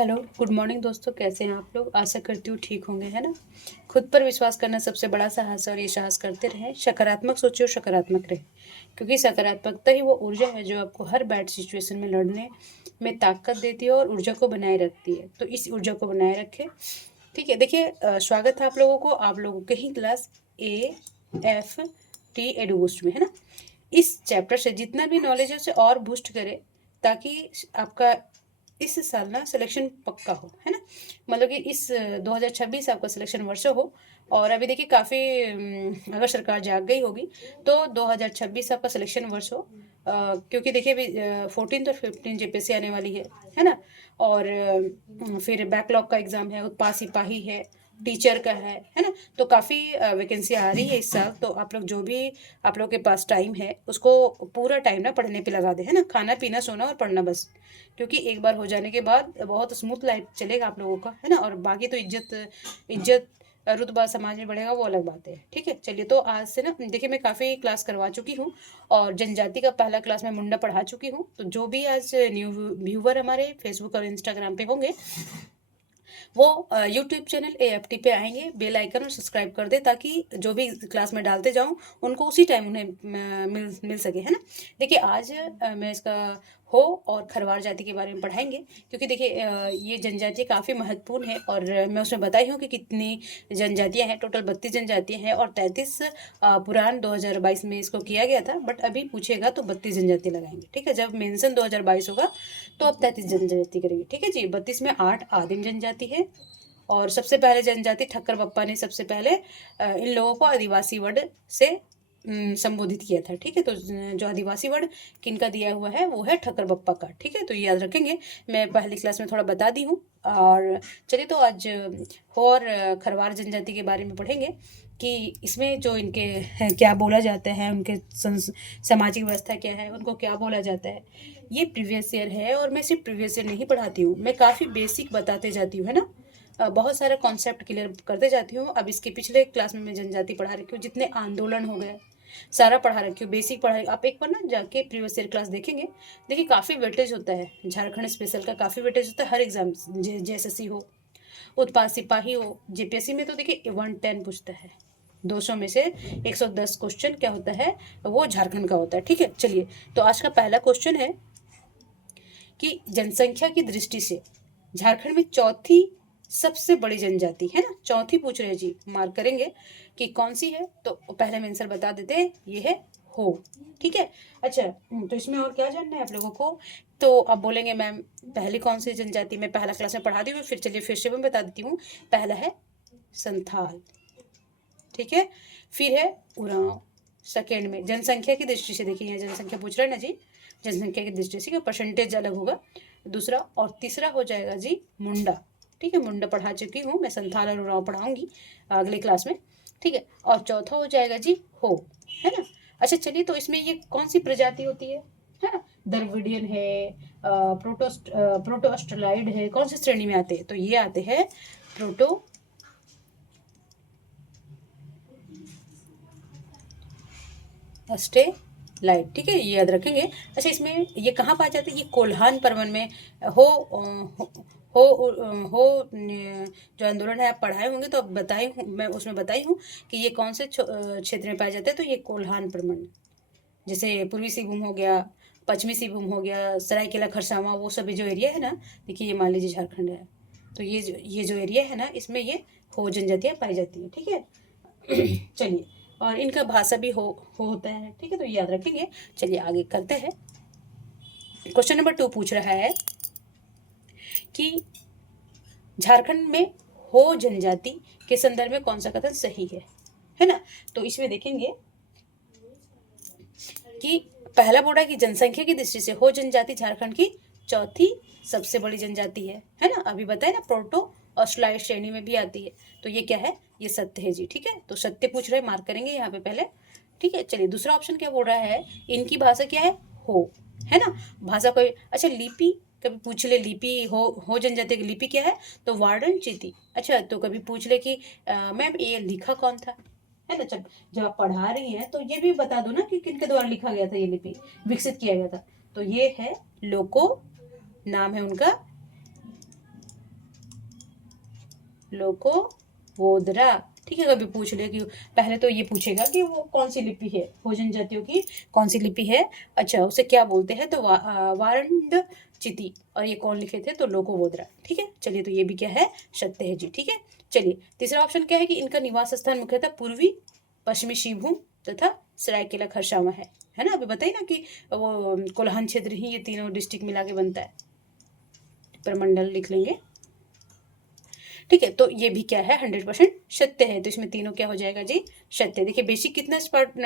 Hello, good morning दोस्तों। कैसे हैं आप लोग? आशा करती हूँ ठीक होंगे, है ना। खुद पर विश्वास करना सबसे बड़ा साहस है और ये साहस करते रहें। सकारात्मक सोचिए और सकारात्मक रहें, क्योंकि सकारात्मकता ही वो ऊर्जा है जो आपको हर बैड सिचुएशन में लड़ने में ताकत देती है और ऊर्जा को बनाए रखती है। तो इस ऊर्जा को बनाए रखें। ठीक है, देखिए स्वागत है आप लोगों को, आप लोगों के ही क्लास AFT एडू बूस्ट में, है ना। इस चैप्टर से जितना भी नॉलेज है उसे और बूस्ट करें, ताकि आपका इस साल ना सिलेक्शन पक्का हो, है ना। मतलब कि इस 2026 आपका सिलेक्शन वर्ष हो। और अभी देखिए काफ़ी अगर सरकार जाग गई होगी तो 2026 आपका सिलेक्शन वर्ष हो। क्योंकि देखिए अभी 14 और 15 JPSC आने वाली है ना। और फिर बैकलॉग का एग्ज़ाम है, उत्पाद सिपाही है, टीचर का है ना। तो काफ़ी वैकेंसी आ रही है इस साल। तो आप लोग जो भी आप लोग के पास टाइम है उसको पूरा टाइम ना पढ़ने पे लगा दे, है ना। खाना पीना सोना और पढ़ना बस। क्योंकि एक बार हो जाने के बाद बहुत स्मूथ लाइफ चलेगा आप लोगों का, है ना। और बाकी तो इज्जत रुतबा समाज में बढ़ेगा, वो अलग बात है। ठीक है, चलिए। तो आज से ना देखिए मैं काफ़ी क्लास करवा चुकी हूँ और जनजाति का पहला क्लास में मुंडा पढ़ा चुकी हूँ। तो जो भी आज न्यू व्यूवर हमारे फेसबुक और इंस्टाग्राम पे होंगे वो यूट्यूब चैनल AFT पे आएंगे, बेल आइकन और सब्सक्राइब कर दे, ताकि जो भी क्लास में डालते जाऊं उनको उसी टाइम उन्हें मिल सके, है ना। देखिए आज मैं इसका हो और खरवार जाति के बारे में पढ़ाएंगे, क्योंकि देखिए ये जनजाति काफ़ी महत्वपूर्ण है। और मैं उसमें बताई हूँ कि कितनी जनजातियाँ हैं। टोटल 32 जनजातियाँ हैं और 33 पुराण 2022 में इसको किया गया था। बट अभी पूछेगा तो 32 जनजाति लगाएंगे। ठीक है, जब मेंशन 2022 होगा तो अब 33 जनजाति करेंगे। ठीक है जी। 32 में 8 आदिम जनजाति है। और सबसे पहले जनजाति ठक्कर बप्पा ने सबसे पहले इन लोगों को आदिवासी वर्ड से संबोधित किया था। ठीक है, तो जो आदिवासी वर्ड किनका दिया हुआ है वो है ठक्कर बप्पा का। ठीक है, तो ये याद रखेंगे। मैं पहली क्लास में थोड़ा बता दी हूँ। और चलिए तो आज हो और खरवार जनजाति के बारे में पढ़ेंगे कि इसमें जो इनके क्या बोला जाता है, उनके सामाजिक व्यवस्था क्या है, उनको क्या बोला जाता है। ये प्रीवियस ईयर है और मैं सिर्फ प्रीवियस ईयर नहीं पढ़ाती हूँ, मैं काफ़ी बेसिक बताते जाती हूँ, है ना। बहुत सारा कॉन्सेप्ट क्लियर करते जाती हूँ। अब इसके पिछले क्लास में मैं जनजाति पढ़ा रखी हूँ, जितने आंदोलन हो गए सारा पढ़ा रखी हूँ, बेसिक पढ़ा। आप एक बार ना जाके प्रीवियस ईयर क्लास देखेंगे। देखिए काफ़ी वेटेज होता है, झारखंड स्पेशल का काफ़ी वेटेज होता है हर एग्जाम। JSSC हो, उत्पाद सिपाही हो, JPSC में तो देखिए 110 पूछता है। 200 में से 110 क्वेश्चन क्या होता है, वो झारखंड का होता है। ठीक है, चलिए। तो आज का पहला क्वेश्चन है कि जनसंख्या की दृष्टि से झारखंड में चौथी सबसे बड़ी जनजाति, है ना। चौथी पूछ रहे जी, मार्क करेंगे कि कौन सी है। तो पहले में आंसर बता देते हैं, ये है हो। ठीक है, अच्छा। तो इसमें और क्या जानना है आप लोगों को? तो अब बोलेंगे मैम पहली कौन सी जनजाति? में पहला क्लास में पढ़ा दी हूँ, फिर चलिए फिर से मैं बता देती हूँ। पहला है संथाल। ठीक है, फिर है उरांव। सेकेंड में जनसंख्या की दृष्टि से, देखिए यहाँ जनसंख्या पूछ रहा है ना जी, जनसंख्या की दृष्टि से परसेंटेज अलग होगा दूसरा। और तीसरा हो जाएगा जी मुंडा। ठीक है, मुंडा पढ़ा चुकी हूँ मैं, संथाल और उरांव पढ़ाऊंगी अगले क्लास में। ठीक है, और चौथा हो जाएगा जी हो, है ना। अच्छा चलिए, तो इसमें ये कौन सी प्रजाति होती है ना। द्रविडियन है, प्रोटोस्टलाइड है, कौन सी श्रेणी में आते हैं? तो ये आते हैं प्रोटो लाइट। ठीक है, ये याद रखेंगे। अच्छा, इसमें ये कहाँ पाए जाते हैं? ये कोल्हान पर्वन में हो हो हो जो आंदोलन है आप पढ़ाए होंगे तो अब बताई हूँ मैं, उसमें बताई हूँ कि ये कौन से क्षेत्र में पाए जाते हैं। तो ये कोल्हान पर्वन, जैसे पूर्वी सिंहभूम हो गया, पश्चिमी सिंहभूम हो गया, सरायकेला खरसावां, वो सभी जो एरिया है ना। देखिए ये मान लीजिए झारखंड है, तो ये जो एरिया है ना, इसमें ये हो जनजातियाँ पाई जाती हैं। ठीक है चलिए, और इनका भाषा भी हो होता है। ठीक है, तो याद रखेंगे। चलिए आगे करते हैं। क्वेश्चन नंबर 2 पूछ रहा है कि झारखंड में हो जनजाति के संदर्भ में कौन सा कथन सही है ना। तो इसमें देखेंगे कि पहला बोला कि जनसंख्या की दृष्टि से हो जनजाति झारखंड की चौथी सबसे बड़ी जनजाति है ना। अभी बताए ना, प्रोटो ऑस्ट्रेलाइड श्रेणी में भी आती है। तो ये क्या है? ये सत्य है जी। ठीक है, तो सत्य पूछ रहे, मार्क करेंगे यहाँ पे पहले। ठीक है, चलिए दूसरा ऑप्शन क्या बोल रहा है? इनकी भाषा क्या है ना। भाषा कोई, अच्छा लिपि कभी पूछ ले, लिपि हो जनजाति की लिपि क्या है? तो वार्डन चीती। अच्छा, तो कभी पूछ ले कि मैम ये लिखा कौन था, है ना। जब आप पढ़ा रही हैं तो ये भी बता दो ना कि किनके द्वारा लिखा गया था, ये लिपि विकसित किया गया था। तो ये है लोको, नाम है उनका लोको वोदरा। ठीक है, कभी पूछ ले कि पहले तो ये पूछेगा कि वो कौन सी लिपि है, हो जनजातियों की कौन सी लिपि है। अच्छा, उसे क्या बोलते हैं, तो वारंड चिति, और ये कौन लिखे थे, तो लोको वोदरा। ठीक है, चलिए, तो ये भी क्या है, सत्य है जी। ठीक है, चलिए, तीसरा ऑप्शन क्या है कि इनका निवास स्थान मुख्यतः पूर्वी पश्चिमी शिवभूम तथा सरायकेला खरसावां है ना। अभी बताइए ना कि वो कोल्हान क्षेत्र ही ये तीनों डिस्ट्रिक्ट मिला के बनता है, प्रमंडल लिख लेंगे। ठीक है, तो ये भी क्या है, 100% सत्य है। तो इसमें तीनों क्या हो जाएगा जी, सत्य। देखिए, बेसिक कितना स्पार्ट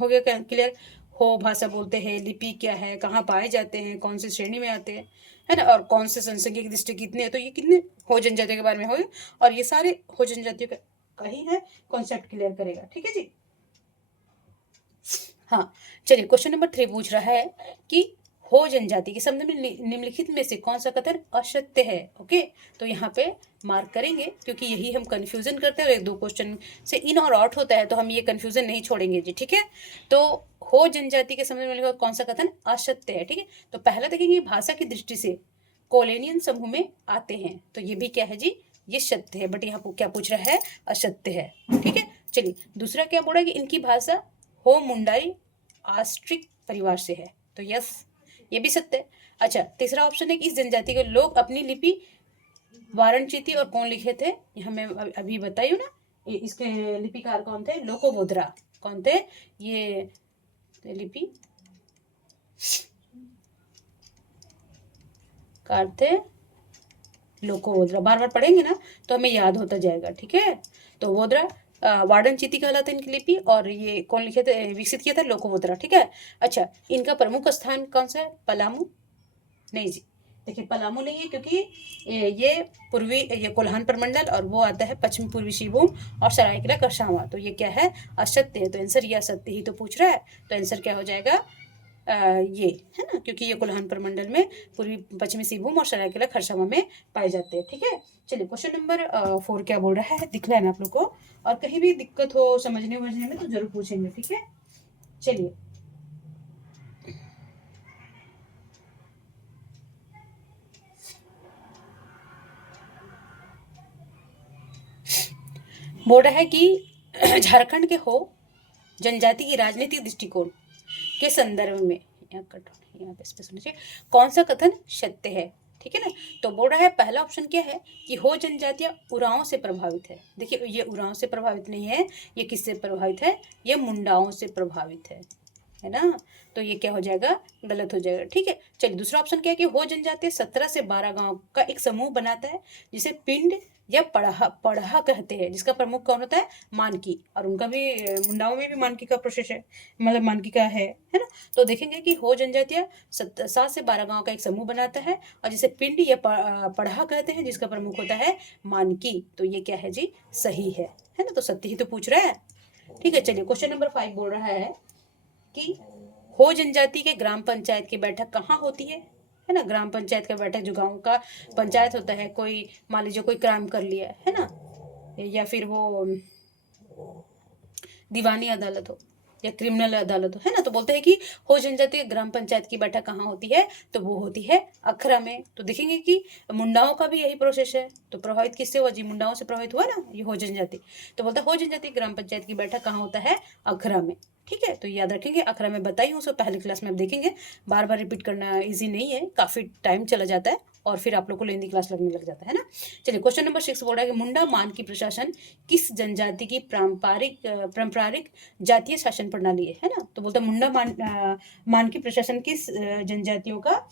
हो गया क्लियर। हो भाषा बोलते हैं, लिपि क्या है, कहाँ पाए जाते हैं, कौन सी श्रेणी में आते हैं, है ना, और कौन से जनसंख्या की दृष्टि कितने हैं, तो ये कितने हो जनजातियों के बारे में हो, और ये सारे हो जनजातियों का ही है, कॉन्सेप्ट क्लियर करेगा। ठीक है जी। हाँ, चलिए, क्वेश्चन नंबर 3 पूछ रहा है कि हो जनजाति के शब्द में निम्नलिखित में से कौन सा कथन असत्य है। ओके, तो यहाँ पे मार्क करेंगे, क्योंकि यही हम कंफ्यूजन करते हैं, और एक दो क्वेश्चन से इन और आउट होता है, तो हम ये कंफ्यूजन नहीं छोड़ेंगे जी। ठीक है, तो हो जनजाति के शब्द में कौन सा कथन असत्य है। ठीक है, तो पहला देखेंगे, भाषा की दृष्टि से कोलेनियन समूह में आते हैं, तो ये भी क्या है जी, ये सत्य है, बट यहाँ क्या पूछ रहा है, असत्य है। ठीक है, चलिए, दूसरा क्या बोला कि इनकी भाषा हो मुंडाई आस्ट्रिक परिवार से है, तो यस, ये भी सत्य है। अच्छा, तीसरा ऑप्शन है कि इस जनजाति के लोग अपनी लिपि वारणचिति, और कौन लिखे थे, यहाँ मैं अभी बताई हूँ ना, इसके लिपिकार कौन थे, लोकोवोद्रा। कौन थे ये लिपि कार थे, लोकोवोद्रा। बार बार पढ़ेंगे ना तो हमें याद होता जाएगा। ठीक है, तो वोद्रा वार्डन चिति कहलाते इनकी लिपि, और ये कौन लिखे थे, विकसित किया था, लोकोवोद्रा। ठीक है, अच्छा, इनका प्रमुख स्थान कौन सा है, पलामू। नहीं जी, देखिए, पलामू नहीं है, क्योंकि ये पूर्वी, ये कोल्हान प्रमंडल, और वो आता है पश्चिमी पूर्वी सिंहभूम और सरायकेला खरसावां, तो ये क्या है, असत्य है। तो आंसर ये असत्य ही तो पूछ रहा है, तो आंसर क्या हो जाएगा, ये है ना, क्योंकि ये कोल्हान प्रमंडल में पूर्वी पश्चिमी सिंहभूम और सरायकेला खरसावां में पाए जाते हैं। ठीक है, चलिए, क्वेश्चन नंबर 4 क्या बोल रहा है, दिख रहा है ना आप लोग को, और कहीं भी दिक्कत हो समझने वमझने में तो जरूर पूछेंगे। ठीक है, चलिए, बोल रहा है कि झारखंड के हो जनजाति की राजनीतिक दृष्टिकोण के संदर्भ में, यहाँ पे स्पेस होना चाहिए, कौन सा कथन सत्य है। ठीक है ना, तो बोल रहा है, पहला ऑप्शन क्या है कि हो जनजातियां उरांव से प्रभावित है। देखिए, ये उरांव से प्रभावित नहीं है, ये किससे प्रभावित है, ये मुंडाओं से प्रभावित है ना, तो ये क्या हो जाएगा, गलत हो जाएगा। ठीक है, चलिए, दूसरा ऑप्शन क्या है कि हो जनजाति 17 से 12 गांव का एक समूह बनाता है, जिसे पिंड या पढ़ा पढ़ा कहते हैं, जिसका प्रमुख कौन होता है, मानकी, और उनका भी मुंडाओं में भी मानकी का प्रोसेस है, मतलब मानकी का है ना। तो देखेंगे कि हो जनजातियां 7 से 12 गांव का एक समूह बनाता है, और जिसे पिंड या पढ़ा कहते हैं, जिसका प्रमुख होता है मानकी, तो ये क्या है जी, सही है ना, तो सत्य ही तो पूछ रहा है। ठीक है, चलिए, क्वेश्चन नंबर 5 बोल रहा है कि हो जनजाति के ग्राम पंचायत की बैठक कहाँ होती है ना, ग्राम पंचायत का बैठक, जो गांव का पंचायत होता है, कोई मान लीजिए कोई क्राइम कर लिया है ना, या फिर वो दीवानी अदालत हो या क्रिमिनल अदालत हो, है ना, तो बोलते हैं कि हो जनजाति ग्राम पंचायत की बैठक कहाँ होती है, तो वो होती है अखरा में। तो देखेंगे कि मुंडाओं का भी यही प्रोसेस है, तो प्रभावित किससे हुआ जी, मुंडाओं से प्रभावित हुआ ना ये हो जनजाति, तो बोलता है हो जनजाति ग्राम पंचायत की बैठक कहाँ होता है, अखरा में। ठीक है, तो याद रखेंगे, अखरा में बताई हूँ, सो पहले क्लास में आप देखेंगे, बार बार रिपीट करना इजी नहीं है, काफ़ी टाइम चला जाता है, और फिर आप लोग को लेंदी क्लास लगने लग जाता है ना। चलिए, क्वेश्चन नंबर 6 बोल रहा है कि मुंडा मान की प्रशासन किस जनजाति की पारंपरिक जातीय शासन प्रणाली है ना, तो बोलता है मुंडा मान की प्रशासन किस जनजातियों का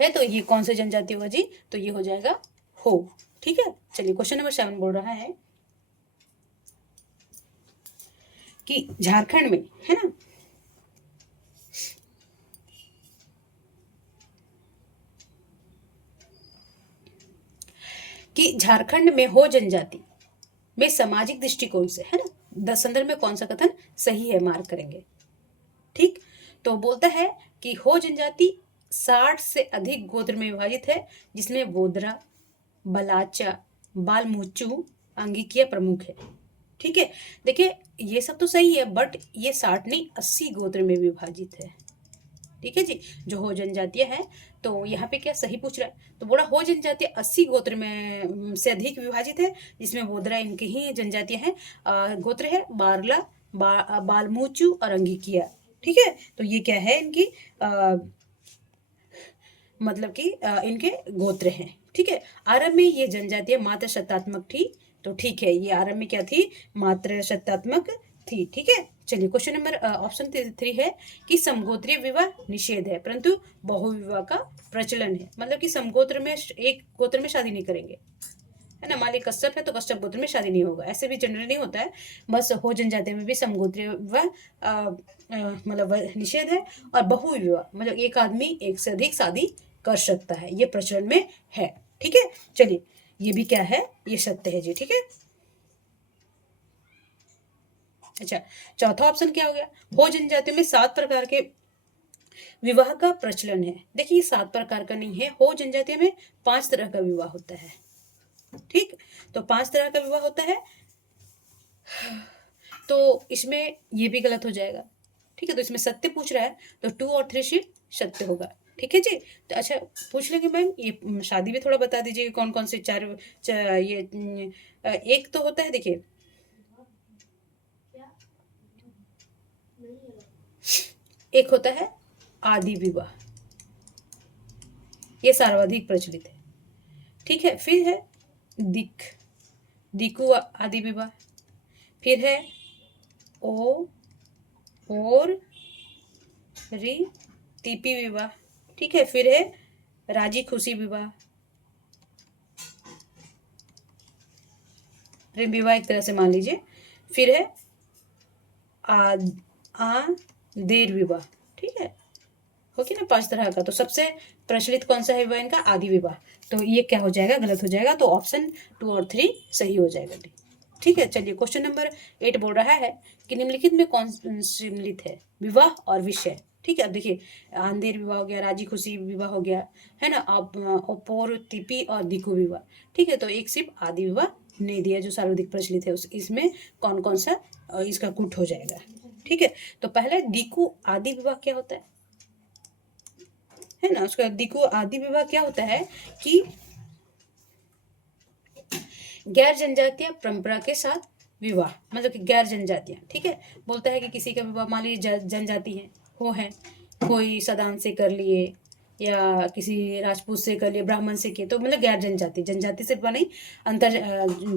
है, तो ये कौन से जनजाति होगा जी, तो ये हो जाएगा हो। ठीक है, चलिए, क्वेश्चन नंबर 7 बोल रहा है कि झारखंड में, है ना, कि झारखंड में हो जनजाति में सामाजिक दृष्टिकोण से, है ना, संदर्भ में कौन सा कथन सही है, मार्क करेंगे। ठीक, तो बोलता है कि हो जनजाति 60 से अधिक गोत्र में विभाजित है, जिसमें वोदरा, बलाचा, बालमुचू, अंगिकिया प्रमुख है। ठीक है, देखिए, ये सब तो सही है, बट ये 60 नहीं 80 गोत्र में विभाजित है। ठीक है जी, जो हो जनजातियां हैं। तो यहाँ पे क्या सही पूछ रहा है, तो बोला हो जनजातियां 80 गोत्र में से अधिक विभाजित है, जिसमें बोधरा इनकी ही जनजातियां हैं। गोत्र है बारला, बालमूचू और अंगिकिया। ठीक है, तो ये क्या है इनकी मतलब कि इनके गोत्र हैं। ठीक है, आरंभ में ये जनजातियां मात्र शतात्मक थी, तो ठीक है, ये आरंभ में क्या थी, मात्र शतात्मक थी। ठीक है, चलिए क्वेश्चन नंबर ऑप्शन 3 है कि समगोत्रीय विवाह निषेध है परंतु बहुविवाह का प्रचलन है। मतलब कि समगोत्र में एक गोत्र में शादी नहीं करेंगे, है ना। मान ली कश्यप है तो कश्यप गोत्र में शादी नहीं होगा, ऐसे भी जनरली नहीं होता है। बस हो जनजाति में भी समगोत्रीय विवाह मतलब निषेध है, और बहुविवाह मतलब एक आदमी एक से अधिक शादी कर सकता है, ये प्रचलन में है। ठीक है, चलिए ये भी क्या है, ये सत्य है जी। ठीक है, अच्छा चौथा ऑप्शन क्या हो गया, हो जनजातियों में 7 प्रकार के विवाह का प्रचलन है। देखिए 7 प्रकार का नहीं है, हो जनजातियों में 5 तरह का विवाह होता है। ठीक, तो 5 तरह का विवाह होता है, तो इसमें ये भी गलत हो जाएगा। ठीक है, तो इसमें सत्य पूछ रहा है, तो 2 और 3 शीट सत्य होगा। ठीक है जी, तो अच्छा पूछ लेंगे मैम ये शादी भी थोड़ा बता दीजिए कौन कौन से ये एक तो होता है, देखिए एक होता है आदि विवाह, ये सर्वाधिक प्रचलित है। ठीक है, फिर है दिकु आदि विवाह, फिर है ओ और री तीपी विवाह। ठीक है, फिर है राजी खुशी विवाह, प्रेम विवाह एक तरह से मान लीजिए। फिर है देर विवाह। ठीक है, होगी ना 5 तरह का, तो सबसे प्रचलित कौन सा है विवाह इनका, आदि विवाह। तो ये क्या हो जाएगा, गलत हो जाएगा, तो ऑप्शन 2 और 3 सही हो जाएगा। ठीक है, चलिए क्वेश्चन नंबर 8 बोल रहा है कि निम्नलिखित में कौन सम्मिलित है, विवाह और विषय। ठीक है, अब देखिए अंधेर विवाह हो गया, राजी खुशी विवाह हो गया, है ना, अब ओपोर तिपी और दिकु विवाह। ठीक है, तो एक सिर्फ आदि विवाह नहीं दिया जो सर्वाधिक प्रचलित है, इसमें कौन कौन सा इसका कुट हो जाएगा। ठीक है, तो पहले दिकु आदि विवाह क्या होता है ना, उसका दिकु आदि विवाह क्या होता है कि गैर जनजातीय परंपरा के साथ विवाह, मतलब कि गैर जनजातियां। ठीक है, बोलता है कि किसी का विवाह मान लीजिए जनजाति है कोई सदान से कर लिए या किसी राजपूत से कर लिए, ब्राह्मण से किए, तो मतलब गैर जनजाति, जनजाति सिर्फ नहीं, अंतर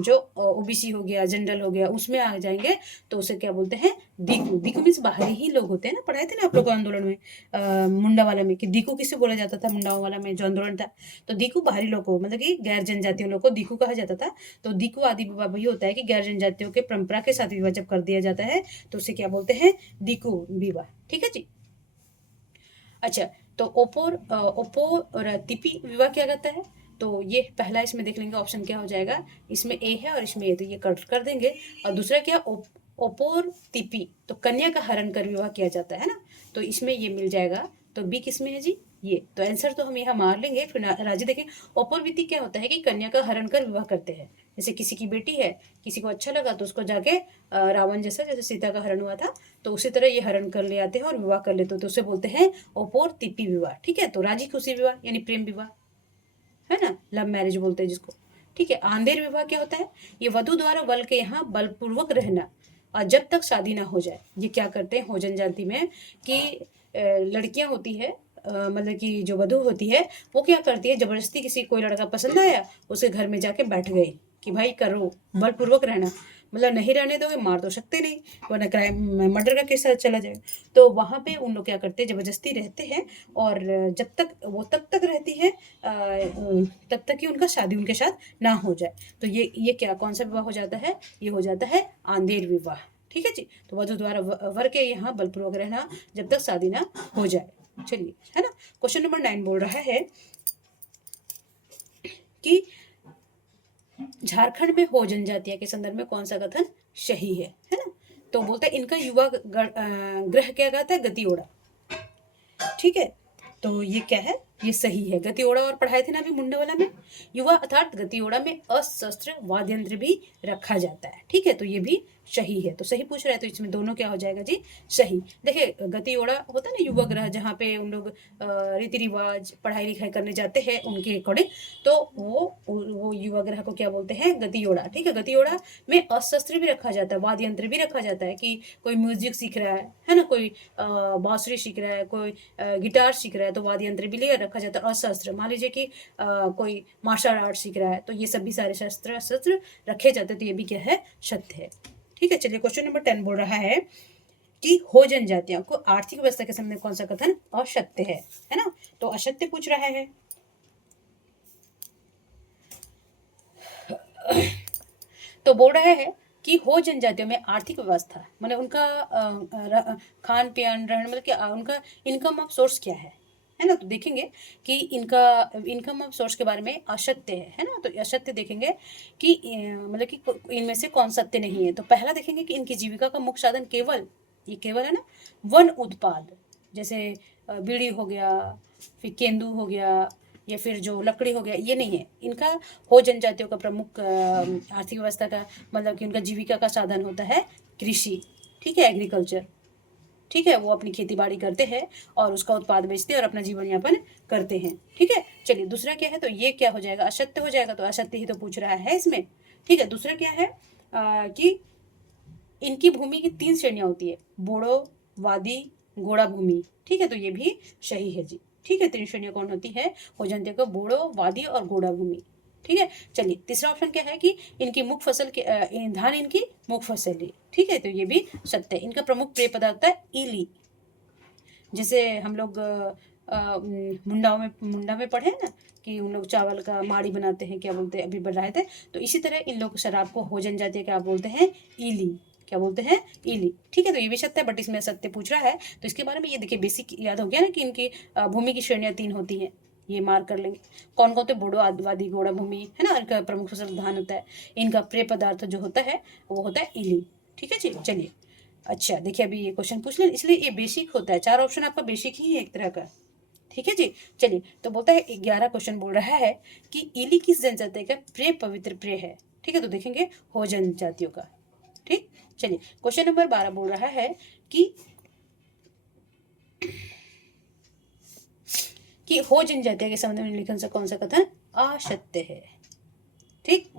जो ओबीसी हो गया, जनरल हो गया, उसमें आ जाएंगे, तो उसे क्या बोलते हैं, दिकु। दिकु मीन्स बाहरी ही लोग होते हैं ना, पढ़ाए थे ना आप लोग आंदोलन में मुंडा वाला में कि दिकु किसे बोला जाता था, मुंडा वाला में जो आंदोलन था, तो दिकु बाहरी लोग को मतलब कि गैर जनजातियों लोग को दिकु कहा जाता था। तो दिकु आदि विवाह वही होता है कि गैर जनजातियों के परंपरा के साथ विवाह जब कर दिया जाता है तो उसे क्या बोलते हैं, दिकु विवाह। ठीक है जी, अच्छा तो ओपो और तिपी विवाह क्या कहता है, तो ये पहला इसमें देख लेंगे ऑप्शन क्या हो जाएगा, इसमें ए है और इसमें ए, तो ये कट कर देंगे। और दूसरा क्या ओपोर तिपी, तो कन्या का हरण कर विवाह किया जाता है ना, तो इसमें ये मिल जाएगा। तो बी किसमें है जी, ये तो आंसर तो हम यहाँ मार लेंगे। फिर राजी देखें, ओपोरविति क्या होता है कि कन्या का हरण कर विवाह करते हैं, जैसे किसी की बेटी है, किसी को अच्छा लगा तो उसको जाके रावण जैसे सीता का हरण हुआ था, तो उसी तरह ये हरण कर ले आते हैं और विवाह कर लेते हैं, तो उसे बोलते हैं ओपोर तिपी विवाह। ठीक है, तो राजी खुशी विवाह यानी प्रेम विवाह, है ना, लव मैरिज बोलते हैं जिसको। ठीक है, आंधेर विवाह क्या होता है, ये वधु द्वारा बल के यहाँ बलपूर्वक रहना और जब तक शादी ना हो जाए। ये क्या करते हैं हो जनजाति में कि लड़कियां होती है, मतलब कि जो वधु होती है वो क्या करती है, जबरदस्ती किसी कोई लड़का पसंद आया उसके घर में जाके बैठ गई कि भाई करो, बलपूर्वक रहना, मतलब नहीं रहने दोगे मार तो सकते नहीं, वरना क्राइम मर्डर का केस चला जाएगा। तो वहाँ पे उन लोग क्या करते हैं, जबरदस्ती रहते हैं, और जब तक वो तब तक रहती है तब तक कि उनका शादी उनके साथ ना हो जाए। तो ये क्या कौन सा विवाह हो जाता है, ये हो जाता है आंधेर विवाह। ठीक है जी, तो वधु द्वारा वर के यहाँ बलपूर्वक रहना जब तक शादी ना हो जाए। चलिए, है ना, क्वेश्चन नंबर 9 बोल रहा है कि झारखंड में हो जनजातिया के संदर्भ में कौन सा कथन सही है ना, तो बोलता है इनका युवा ग्रह क्या कहता है, गति ओढ़ा। ठीक है, तो ये क्या है, ये सही है। गतियोड़ा और पढ़ाए थे ना अभी मुंडेवाला में। युवा अर्थात गतियोड़ा में अशस्त्र वाद्य यंत्र भी रखा जाता है। ठीक है, तो ये भी सही है। तो सही पूछ रहा है, तो इसमें दोनों क्या हो जाएगा जी, सही। देखिए गतियोड़ा होता है ना युवा गृह, जहाँ पे उन लोग रीति रिवाज पढ़ाई लिखाई करने जाते हैं उनके अकॉर्डिंग, तो वो युवा गृह को क्या बोलते हैं, गतियोड़ा। ठीक है, गतियोड़ा में अशस्त्र भी रखा जाता है, वाद्य यंत्र भी रखा जाता है, कि कोई म्यूजिक सीख रहा है ना, कोई बांसुरी सीख रहा है, कोई गिटार सीख रहा है, तो वाद्य यंत्र भी ले रखा जाता है। अशस्त्र मान लीजिए कि कोई मार्शल आर्ट सीख रहा है, तो ये सब भी सारे शस्त्र रखे जाते हैं, तो ये भी क्या है, सत्य है। ठीक है, चलिए क्वेश्चन नंबर 10 बोल रहा है कि हो जनजातियों को आर्थिक व्यवस्था के संबंध में कौन सा कथन असत्य है ना, तो असत्य पूछ रहा है। तो बोल रहा है कि हो जनजातियों में आर्थिक व्यवस्था मतलब उनका खान पान रहन मतलब कि उनका इनकम ऑफ सोर्स क्या है ना। तो देखेंगे कि इनका इनकम ऑफ सोर्स के बारे में असत्य है ना। तो असत्य देखेंगे कि मतलब कि इनमें से कौन सत्य नहीं है। तो पहला देखेंगे कि इनकी जीविका का मुख्य साधन केवल, ये केवल है ना, वन उत्पाद, जैसे बीड़ी हो गया, फिर केंदू हो गया, या फिर जो लकड़ी हो गया, ये नहीं है इनका। हो जनजातियों का प्रमुख आर्थिक व्यवस्था का मतलब कि उनका जीविका का साधन होता है कृषि। ठीक है, एग्रीकल्चर। ठीक है, वो अपनी खेती बाड़ी करते हैं और उसका उत्पाद बेचते हैं और अपना जीवन यापन करते हैं। ठीक है, चलिए दूसरा क्या है, तो ये क्या हो जाएगा, असत्य हो जाएगा। तो असत्य ही तो पूछ रहा है इसमें। ठीक है, दूसरा क्या है कि इनकी भूमि की 3 श्रेणियां होती है, बोड़ो, वादी, गोड़ा भूमि। ठीक है, तो ये भी सही है जी। ठीक है, 3 श्रेणियां कौन होती है, हो जानते को बोड़ो, वादी और गोड़ा भूमि। ठीक है, चलिए तीसरा ऑप्शन क्या है कि इनकी मुख्य फसल के धान इनकी मुख्य फसल है। ठीक है, तो ये भी सत्य है। इनका प्रमुख पेय पदार्थ है ईली, जैसे हम लोग मुंडा में पढ़े ना कि उन लोग चावल का माड़ी बनाते हैं, क्या बोलते हैं, अभी बढ़ रहे थे। तो इसी तरह इन लोग शराब को हो जनजाति क्या बोलते हैं, ईली। क्या बोलते हैं, ईली। ठीक है, तो ये भी सत्य है, बट इसमें सत्य पूछ रहा है, तो इसके बारे में ये देखिए बेसिक याद हो गया ना कि इनकी भूमि की श्रेणियां 3 होती हैं। ये मार्क कर लेंगे कौन कौन थे, बोडो, आदिवादी, गोड़ा भूमि है ना। इनका प्रमुख फसल धान होता है। इनका पेय पदार्थ जो होता है वो होता है ईली। ठीक है जी, चलिए। अच्छा देखिए, अभी ये क्वेश्चन पूछ लें, इसलिए ये बेसिक होता है। 4 ऑप्शन आपका बेसिक ही है एक तरह का। ठीक है जी, चलिए। तो बोलता है 11 क्वेश्चन बोल रहा है कि ईली किस जनजाति का प्रिय पवित्र प्रिय है। ठीक है, तो देखेंगे हो जनजातियों का। ठीक, चलिए क्वेश्चन नंबर 12 बोल रहा है कि हो जनजातियों के संबंध में निम्नलिखित से कौन सा कथन असत्य है। ठीक,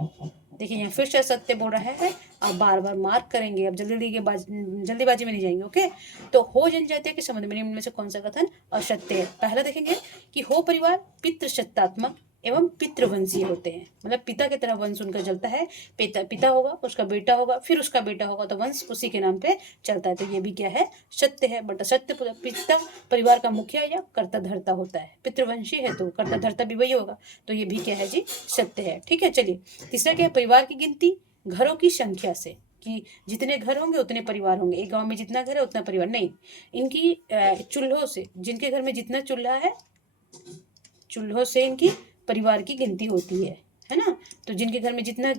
देखिए यहाँ फिर से असत्य बोल रहा है। आप बार बार मार्क करेंगे, अब जल्दीबाजी में नहीं जाएंगे। ओके, तो हो जनजातियों के संबंध में निम्न में से कौन सा कथन असत्य है। पहला देखेंगे कि हो परिवार पितृसत्तात्मक एवं पितृवंशीय होते हैं, मतलब पिता की तरह वंश उनका चलता है। पिता होगा, उसका बेटा होगा, फिर उसका बेटा होगा, तो वंश उसी के नाम पे चलता है। तो ये भी क्या है, सत्य है। बट सत्य पिता परिवार का मुखिया या कर्ता धर्ता होता है। पितृवंशी है तो कर्ता धर्ता भी वही होगा। तो ये भी क्या है जी, सत्य है। ठीक है, चलिए तीसरा क्या है, परिवार की गिनती घरों की संख्या से, कि जितने घर होंगे उतने परिवार होंगे। एक गांव में जितना घर है उतना परिवार नहीं, इनकी चूल्हों से, जिनके घर में जितना चूल्हा है, चूल्हों से इनकी परिवार की गिनती होती है ना। तो जिनके घर में जितना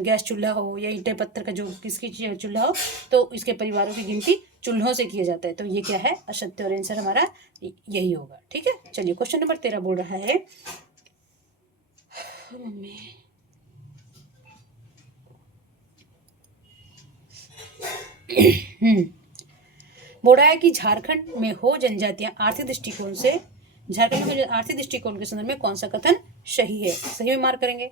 गैस चूल्हा हो या ईंटे पत्थर का जो किसकी चूल्हा हो, तो इसके परिवारों की गिनती चूल्हों से किया जाता है। तो ये क्या है, असत्य, और आंसर हमारा यही होगा। ठीक है, चलिए क्वेश्चन नंबर 13 बोल रहा है बोल रहा है कि झारखंड में हो जनजातियां आर्थिक दृष्टिकोण से, झारखंड में आर्थिक दृष्टिकोण के संदर्भ में कौन सा कथन सही है, सही में मार्क करेंगे।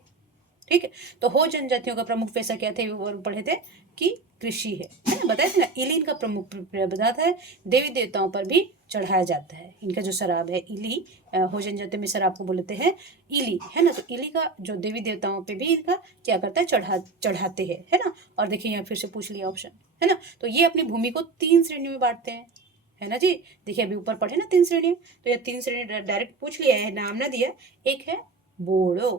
ठीक है, तो हो जनजातियों का प्रमुख पेशा क्या थे, वो पढ़े थे कि कृषि है ना, बताया था ना। इली इनका प्रमुख पदार्थ है, देवी देवताओं पर भी चढ़ाया जाता है। इनका जो शराब है इली, हो जनजाति में शराब को बोलते हैं इली, है ना। तो इली का जो देवी देवताओं पे भी इनका क्या करता है, चढ़ाते हैं, है ना। और देखिए यहाँ फिर से पूछ लिया ऑप्शन, है ना। तो ये अपनी भूमि को 3 श्रेणियों में बांटते हैं, है ना जी। देखिए अभी ऊपर पढ़े ना 3 श्रेणियां, तो ये 3 श्रेणी डायरेक्ट पूछ लिया है, नाम ना दिया। एक है बोड़ो,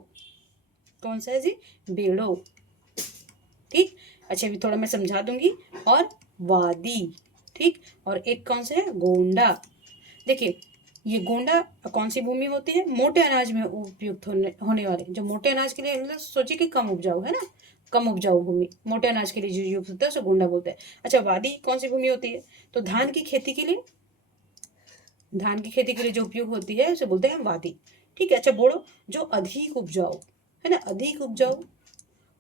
कौन सा है जी, बेड़ो। ठीक, अच्छा अभी थोड़ा मैं समझा दूंगी। और वादी, ठीक, और एक कौन सा है, गोंडा। देखिए ये गोंडा कौन सी भूमि होती है, मोटे अनाज में उपयुक्त होने वाले, जो मोटे अनाज के लिए, मतलब सोचिए कि कम उपजाऊ है ना, कम उपजाऊ भूमि, मोटे अनाज के लिए जो युक्त होता है उसे गोंडा बोलते हैं। अच्छा वादी कौन सी भूमि होती है, तो धान की खेती के लिए धान की खेती के लिए जो उपयोग होती है उसे बोलते हैं वादी। ठीक है। अच्छा, बोड़ो जो अधिक उपजाऊ है ना, अधिक उपजाऊ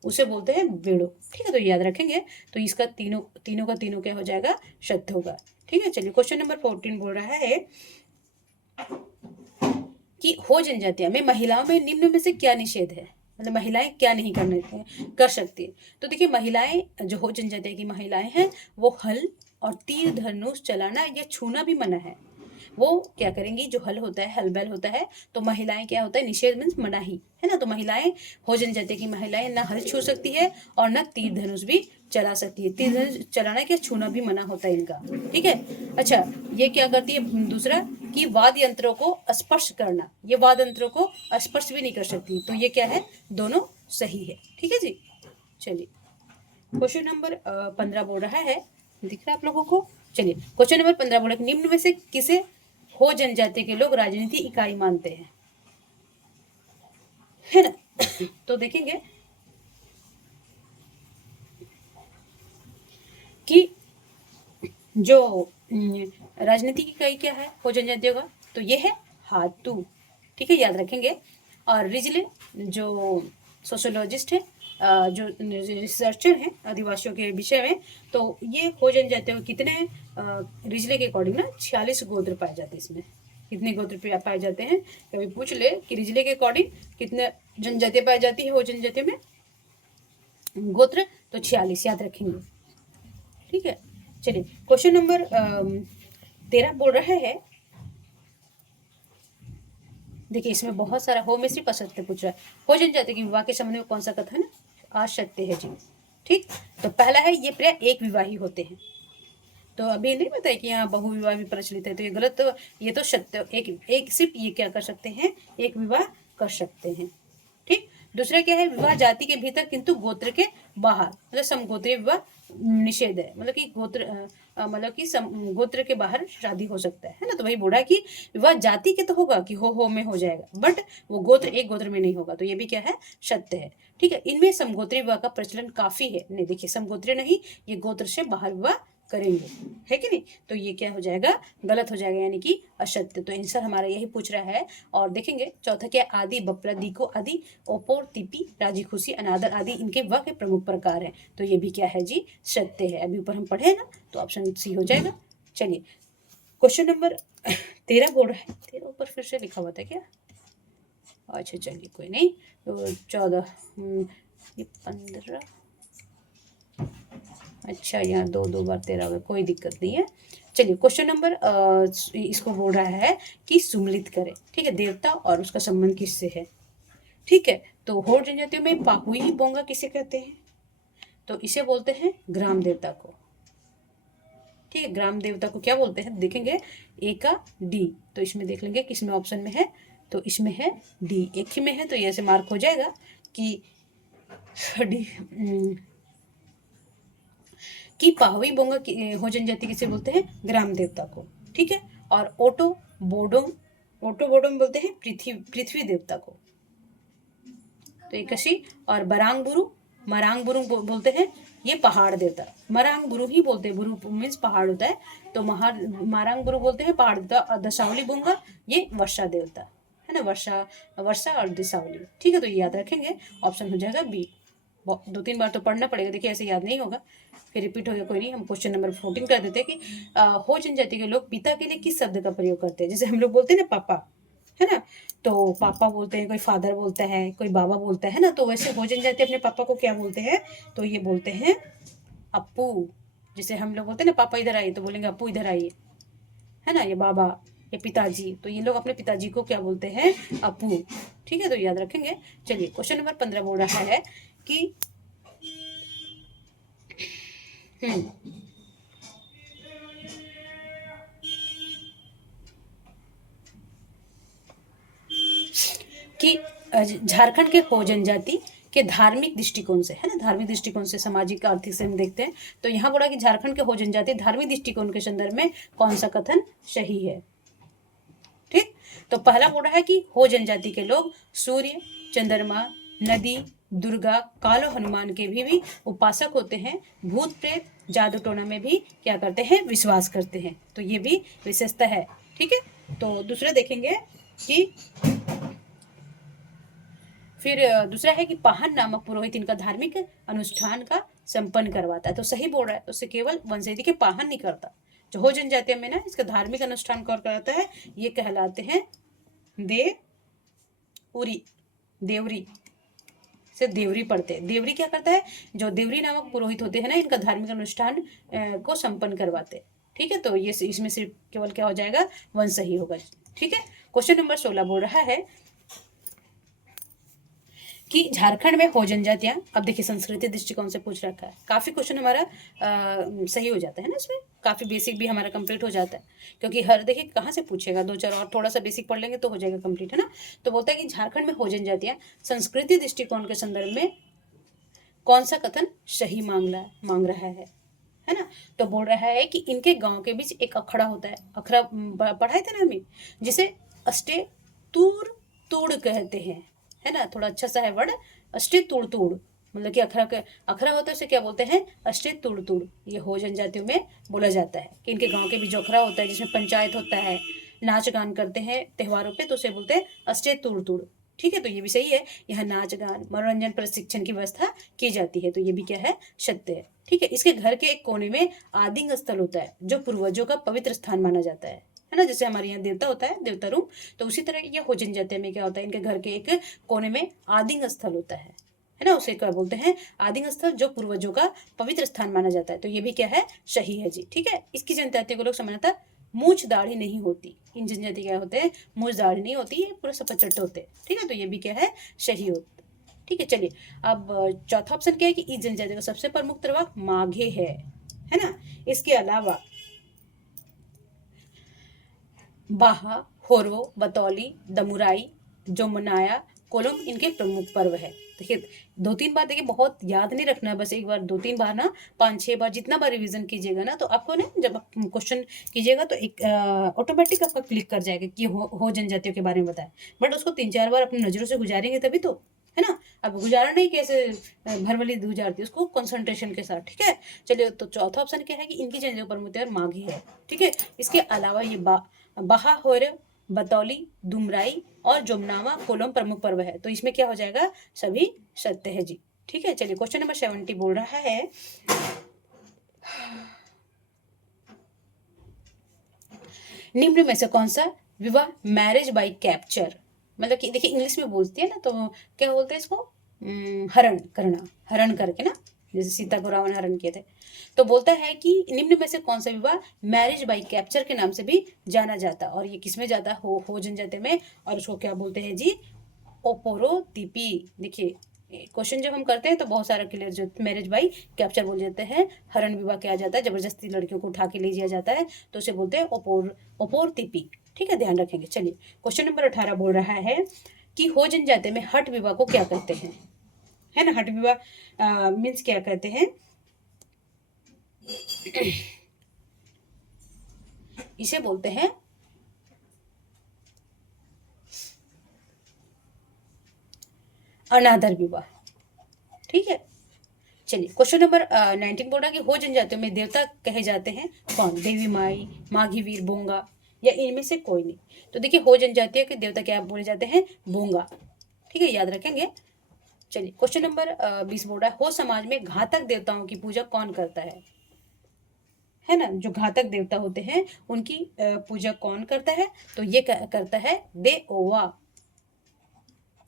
उसे बोलते हैं बेड़ो। ठीक है, तो याद रखेंगे। तो इसका तीनों तीनों का तीनों क्या हो जाएगा, शब्द होगा। ठीक है, चलिए क्वेश्चन नंबर 14 बोल रहा है कि हो जनजातियां में महिलाओं में निम्न में से क्या निषेध है, मतलब महिलाएं क्या नहीं करने कर सकती है। तो देखिए, महिलाएं जो हो जनजातिया की महिलाएं हैं वो हल और तीर धनुष चलाना या छूना भी मना है। वो क्या करेंगी, जो हल होता है, हल बैल होता है, तो महिलाएं क्या होता है, निषेध मीन्स मनाही है ना। तो महिलाएं, हो जनजाति की महिलाएं ना हल छू सकती है और ना तीर धनुष भी चला सकती है। तीर धनुष चलाना क्या छूना भी मना होता है इनका। ठीक है। अच्छा, ये क्या करती है, दूसरा कि वाद्य यंत्रों को स्पर्श करना, ये वाद्य यंत्रों को स्पर्श भी नहीं कर सकती। तो ये क्या है, दोनों सही है। ठीक है जी। चलिए क्वेश्चन नंबर 15 बोल रहा है, दिख रहा है आप लोगों को। चलिए क्वेश्चन नंबर 15 बोला, निम्न में से किसे हो जनजाति के लोग राजनीति इकाई मानते हैं, है ना। तो देखेंगे कि जो राजनीतिक इकाई क्या है हो जनजातियों का, तो ये है हाथू। ठीक है, याद रखेंगे। और रिजले जो सोशोलॉजिस्ट है, जो रिसर्चर हैं आदिवासियों के विषय में, तो ये हो जनजातियों को कितने रिजले के अकॉर्डिंग ना 46 गोत्र पाए जाते हैं। इसमें कितने गोत्र पाए जाते हैं, कभी पूछ ले कि रिजले के अकॉर्डिंग कितने जनजातियां पाई जाती है हो जनजातियों में गोत्र, तो 46 याद रखेंगे। ठीक है, चलिए क्वेश्चन नंबर 13 बोल रहा है, देखिए इसमें बहुत सारा हो में सिर्फ असत्य पूछ रहा है। हो जनजाति के विवाह के संबंध में कौन सा कथन असत्य है जी। ठीक, तो पहला है ये प्राय एक विवाही होते हैं। तो अभी नहीं बताया कि यहाँ बहुविवाह भी प्रचलित है, तो ये गलत। तो ये तो सत्य, एक सिर्फ ये क्या कर सकते हैं, एक विवाह कर सकते हैं। ठीक, दूसरा क्या है, विवाह जाति के भीतर किंतु गोत्र के बाहर, मतलब समगोत्रीय विवाह निषेध है। मतलब कि गोत्र मतलब कि गोत्र के बाहर शादी हो सकता है ना। तो वही बोला कि विवाह जाति के तो होगा कि हो में हो जाएगा, बट वो गोत्र एक गोत्र में नहीं होगा। तो ये भी क्या है, सत्य है। ठीक है, इनमें समगोत्रीय विवाह का प्रचलन काफी है। नहीं देखिए, समगोत्रीय नहीं, ये गोत्र से बाहर विवाह करेंगे, है कि नहीं। तो ये क्या हो जाएगा, गलत हो जाएगा, यानी कि असत्य। तो आंसर हमारा यही पूछ रहा है। और देखेंगे चौथा क्या, आदि बपला दीको आदि ओपोर तिपी राजी खुशी अनादर आदि इनके व के प्रमुख प्रकार हैं। तो ये भी क्या है जी, सत्य है। अभी ऊपर हम पढ़े ना, तो ऑप्शन सी हो जाएगा। चलिए क्वेश्चन नंबर 13 बोल रहा है, 13 ऊपर फिर से लिखा हुआ था क्या, अच्छा चलिए कोई नहीं। तो 14 ये 15, अच्छा यहाँ दो बार 13 हो गया, कोई दिक्कत नहीं है। चलिए क्वेश्चन नंबर इसको बोल रहा है कि सुमलित करे। ठीक है, देवता और उसका संबंध किससे है। ठीक है, तो हो जनजातियों में पाहुई बोंगा किसे कहते हैं, तो इसे बोलते हैं ग्राम देवता को। ठीक है, ग्राम देवता को क्या बोलते हैं, देखेंगे ए का डी, तो इसमें देख लेंगे किसमें ऑप्शन में है, तो इसमें है डी, एक ही में है, तो ये ऐसे मार्क हो जाएगा कि डी कि पाहुई बोंगा हो जनजाति किसे बोलते हैं, ग्राम देवता को। ठीक है, और ओटो बोडोम बोलते हैं पृथ्वी देवता को। तो एक कशी, और मरांग बुरु बोलते हैं ये पहाड़ देवता। मरांग बुरु ही बोलते हैं, बुरु मीन्स पहाड़ होता है, तो मरांग बुरु बोलते हैं पहाड़ देवता। और दशावली बोंगा ये वर्षा देवता है ना, वर्षा और दिशावली। ठीक है, तो ये याद रखेंगे, ऑप्शन हो जाएगा बी। 2-3 बार तो पढ़ना पड़ेगा, देखिए ऐसे याद नहीं होगा, फिर रिपीट हो गया कोई नहीं। हम क्वेश्चन नंबर 14 कर देते हैं कि हो जनजाति के लोग पिता के लिए किस शब्द का प्रयोग करते हैं। जैसे हम लोग बोलते हैं ना पापा, है ना, तो पापा बोलते हैं, कोई फादर बोलता है, कोई बाबा बोलता है ना। तो वैसे हो जनजाति अपने पापा को क्या बोलते हैं, तो ये बोलते हैं अप्पू। जैसे हम लोग बोलते हैं ना पापा इधर आइए, तो बोलेंगे अप्पू इधर आइए, है ना, ये बाबा, ये पिताजी, तो ये लोग अपने पिताजी को क्या बोलते हैं, अप्पू। ठीक है, तो याद रखेंगे। चलिए क्वेश्चन नंबर 15 बोल रहा है कि कि झारखंड के हो जनजाति के धार्मिक दृष्टिकोण से, है ना, धार्मिक दृष्टिकोण से, सामाजिक आर्थिक से हम देखते हैं। तो यहाँ बोला कि झारखंड के हो जनजाति धार्मिक दृष्टिकोण के संदर्भ में कौन सा कथन सही है। ठीक, तो पहला बोला है कि हो जनजाति के लोग सूर्य, चंद्रमा, नदी, दुर्गा, कालो हनुमान के भी उपासक होते हैं। भूत प्रेत, जादू टोना में भी क्या करते हैं, विश्वास करते हैं। तो ये भी विशेषता है। ठीक है, तो दूसरा देखेंगे कि फिर दूसरा है कि पाहन नामक पुरोहित इनका धार्मिक अनुष्ठान का संपन्न करवाता है। तो सही बोल रहा है, तो उससे केवल वंशवेदी के पाहन नहीं करता, जो हो जनजाति में ना इसका धार्मिक अनुष्ठान कौन कराता है, ये कहलाते हैं देवरी। देवरी से देवरी पढ़ते हैं। देवरी क्या करता है, जो देवरी नामक पुरोहित होते हैं ना, इनका धार्मिक अनुष्ठान को संपन्न करवाते हैं। ठीक है, तो ये इसमें सिर्फ केवल क्या हो जाएगा, वंश ही होगा। ठीक है, क्वेश्चन नंबर 16 बोल रहा है कि झारखंड में हो जनजातियां, अब देखिए संस्कृति दृष्टिकोण से पूछ रखा है, काफी क्वेश्चन हमारा सही हो जाता है ना, इसमें काफी बेसिक भी हमारा कंप्लीट हो जाता है, क्योंकि हर देखिए कहाँ से पूछेगा, दो चार और थोड़ा सा बेसिक पढ़ लेंगे तो हो जाएगा कंप्लीट, है ना। तो बोलता है कि झारखंड में हो जनजातियां संस्कृति दृष्टिकोण के संदर्भ में कौन सा कथन सही मांग रहा है ना। तो बोल रहा है कि इनके गांव के बीच एक अखड़ा होता है, अखड़ा पढ़ाए थे ना हमें, जिसे अष्टे तूर तूड़ कहते हैं, है ना। थोड़ा अच्छा सा है वर्ड, अष्टे तूड़ तूड़, मतलब कि अखरा होता है, उसे क्या बोलते हैं, अष्टे तूड़ तूड़। ये हो जनजातियों में बोला जाता है कि इनके गांव के बीच जो अखरा होता है, जिसमें पंचायत होता है, नाच गान करते हैं त्योहारों पे, तो उसे बोलते हैं अष्टे तूड़ तूड़। ठीक है, तो ये भी सही है, यहाँ नाच गान मनोरंजन प्रशिक्षण की व्यवस्था की जाती है, तो ये भी क्या है, सत्य है। ठीक है, इसके घर के एक कोने में आदिंग स्थल होता है, जो पूर्वजों का पवित्र स्थान माना जाता है ना। जैसे हमारे यहाँ देवता होता है, देवता रूम, तो उसी तरह ये हो जनजाति में क्या होता है, इनके घर के एक कोने में आदिंग स्थल होता है ना, उसे क्या बोलते हैं, आदिंग स्थल, जो पूर्वजों का पवित्र स्थान माना जाता है। तो ये भी क्या है, सही है जी। ठीक है, इसकी जनजाति को लोग समझता मूछ दाढ़ी नहीं होती, इन जनजाति क्या होते हैं, मूछ दाढ़ी नहीं होती, ये पूरा सपचट होते हैं। ठीक है, तो ये भी क्या है, सही होता। ठीक है, चलिए अब चौथा ऑप्शन क्या है कि इस जनजाति का सबसे प्रमुख त्योहार माघे है ना। इसके अलावा बाहा, होरो, बतौली, दमुराई, जोमनाया, कोलम इनके प्रमुख पर्व है। देखिए दो तीन बार, देखिए बहुत याद नहीं रखना है, बस एक बार दो तीन बार ना, 5-6 बार जितना बार रिवीजन कीजिएगा ना, तो आपको ना जब आप क्वेश्चन कीजिएगा तो एक ऑटोमेटिक आपका क्लिक कर जाएगा कि हो जनजातियों के बारे में बताए। बट उसको 3-4 बार अपनी नजरों से गुजारेंगे तभी तो, है ना। अब गुजारा नहीं कैसे भरवली गुजारती, उसको कंसंट्रेशन के साथ। ठीक है, चलिए तो चौथा ऑप्शन क्या है कि इनकी जनजातियों पर मुत्यार माघी है। ठीक है, इसके अलावा ये बाहा, होर, बतौली, दुमराई और जोमनावा कोलम प्रमुख पर्व है। तो इसमें क्या हो जाएगा, सभी सत्य है जी। ठीक है, चलिए क्वेश्चन नंबर 70 बोल रहा है निम्न में से कौन सा विवाह मैरिज बाय कैप्चर, मतलब कि देखिए इंग्लिश में बोलती है ना, तो क्या बोलते हैं इसको, हरण करना, हरण करके ना, जैसे सीता को रावण हरण किए थे। तो बोलता है कि निम्न में से कौन सा विवाह मैरिज बाय कैप्चर के नाम से भी जाना जाता है, और ये किसमें जाता है, हो जनजाति में, और उसको क्या बोलते हैं जी, ओपोरोतिपी। देखिए क्वेश्चन जब हम करते हैं तो बहुत सारा क्लियर, जो मैरिज बाई कैप्चर बोल जाते हैं, हरण विवाह किया जाता है, जबरदस्ती लड़कियों को उठा के ले जाया जाता है, तो उसे बोलते हैं ओपोरतिपी। ठीक है, ध्यान रखेंगे। चलिए क्वेश्चन नंबर 18 बोल रहा है कि हो जनजाति में हट विवाह को क्या कहते हैं, है ना। हट विवाह मीन्स क्या कहते हैं, इसे बोलते हैं अनादर विवाह। ठीक है, चलिए क्वेश्चन नंबर 19 बोल रहा है कि हो जनजातियों में देवता कहे जाते हैं कौन, देवी माई, माघी वीर, बोंगा, या इनमें से कोई नहीं। तो देखिए हो जनजातियों के देवता क्या बोले जाते हैं, बोंगा। ठीक है, याद रखेंगे। चलिए क्वेश्चन नंबर 20 बोल रहा है हो समाज में घातक देवताओं की पूजा कौन करता है ना। जो घातक देवता होते हैं उनकी पूजा कौन करता है, तो ये करता है देओवा।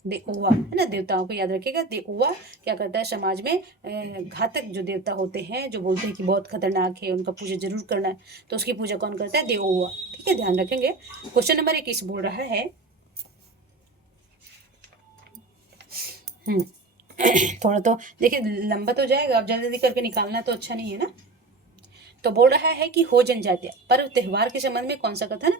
देओवा, है ना, देवताओं को याद रखिएगा। देओवा क्या करता है, समाज में घातक जो देवता होते हैं, जो बोलते हैं कि बहुत खतरनाक है, उनका पूजा जरूर करना है, तो उसकी पूजा कौन करता है, देओवा। ठीक है, ध्यान रखेंगे। क्वेश्चन नंबर 21 बोल रहा है थोड़ा तो देखिए लंबा तो जाएगा, अब जल्दी जल्दी करके निकालना तो अच्छा नहीं है ना। तो बोल रहा है कि हो जनजातियां पर्व त्योहार के संबंध में कौन सा कथन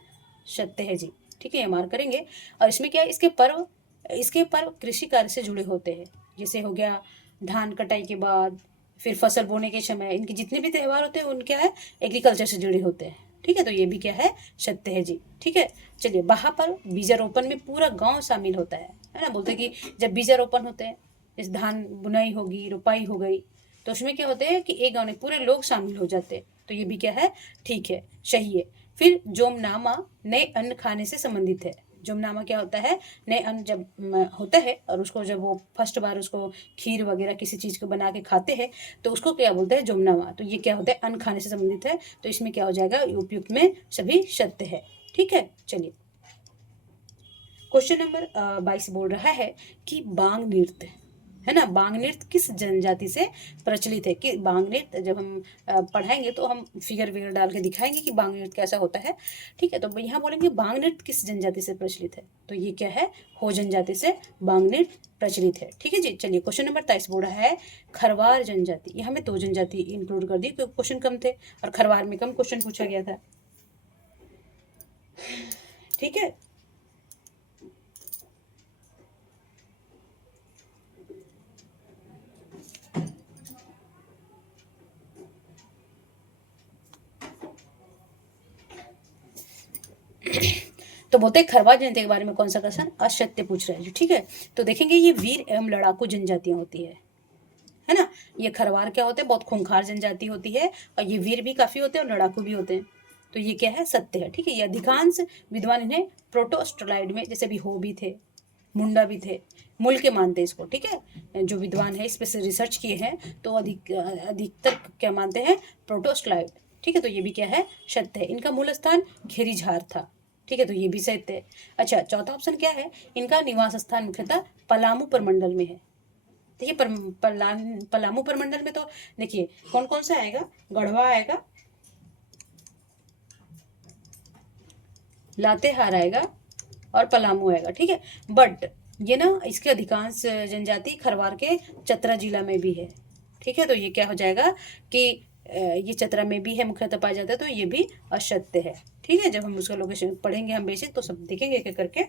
सत्य है जी। ठीक है, ये मार्क करेंगे। और इसमें क्या है, इसके पर्व कृषि कार्य से जुड़े होते हैं, जैसे हो गया धान कटाई के बाद, फिर फसल बोने के समय, इनके जितने भी त्योहार होते हैं उनके है एग्रीकल्चर से जुड़े होते हैं। ठीक है, तो ये भी क्या है, सत्य है जी। ठीक है, चलिए बाहा पर्व बीजारोपण में पूरा गांव शामिल होता है ना। बोलते हैं कि जब बीजारोपण होते हैं, जैसे धान बुनाई होगी, रुपाई हो गई, तो उसमें क्या होते हैं कि एक गांव में पूरे लोग शामिल हो जाते हैं, तो ये भी क्या है, ठीक है, सही है। फिर जोमनामा नए अन्न खाने से संबंधित है। जोमनामा क्या होता है? नए अन्न जब होता है और उसको जब वो फर्स्ट बार उसको खीर वगैरह किसी चीज़ को बना के खाते हैं तो उसको क्या बोलते हैं? जोमनामा। तो ये क्या होता है? अन्न खाने से संबंधित है, तो इसमें क्या हो जाएगा? उपयुक्त में सभी सत्य है। ठीक है, चलिए क्वेश्चन नंबर 22 बोल रहा है कि बांग नृत्य, है ना, बांग नृत्य किस जनजाति से प्रचलित है? कि बांग नृत्य जब हम पढ़ाएंगे तो हम फिगर विगर डाल के दिखाएंगे कि बांग नृत्य कैसा होता है। ठीक है, तो यहाँ बोलेंगे बांग नृत्य किस जनजाति से प्रचलित है, तो ये क्या है? हो जनजाति से बांग नृत्य प्रचलित है। ठीक है जी, चलिए क्वेश्चन नंबर 23 बोल रहा है खरवार जनजाति। यहाँ में 2 जनजाति इंक्लूड कर दी क्योंकि क्वेश्चन कम थे और खरवार में कम क्वेश्चन पूछा गया था। ठीक है, तो बोलते हैं खरवार जनजाति के बारे में कौन सा क्वेश्चन असत्य पूछ रहा है। ठीक है, तो देखेंगे ये वीर एवं लड़ाकू जनजातियां होती है ना। ये खरवार क्या होते हैं? बहुत खूंखार जनजाति होती है और ये वीर भी काफी होते हैं और लड़ाकू भी होते हैं। तो ये क्या है? सत्य है। ठीक है, ये अधिकांश विद्वान इन्हें प्रोटोस्टलाइड में, जैसे भी हो भी थे, मुंडा भी थे, मूल के मानते हैं इसको। ठीक है, जो विद्वान है इस पे से रिसर्च किए हैं तो अधिकतर क्या मानते हैं? प्रोटोस्टलाइड। ठीक है, तो ये भी क्या है? सत्य है। इनका मूल स्थान खेरीझार था। ठीक है, तो ये भी सत्य है। अच्छा, चौथा ऑप्शन क्या है? इनका निवास स्थान मुख्यतः पलामू प्रमंडल में है। देखिए पलामू प्रमंडल में तो देखिए कौन कौन सा आएगा? गढ़वा आएगा, लातेहार आएगा और पलामू आएगा। ठीक है, बट ये ना इसके अधिकांश जनजाति खरवार के चतरा जिला में भी है। ठीक है, तो ये क्या हो जाएगा कि ये चतरा में भी है, मुख्यतः पाया जाता है, तो ये भी असत्य है। ठीक है, जब हम उसका लोकेशन पढ़ेंगे हम बेसिक तो सब देखेंगे एक एक करके।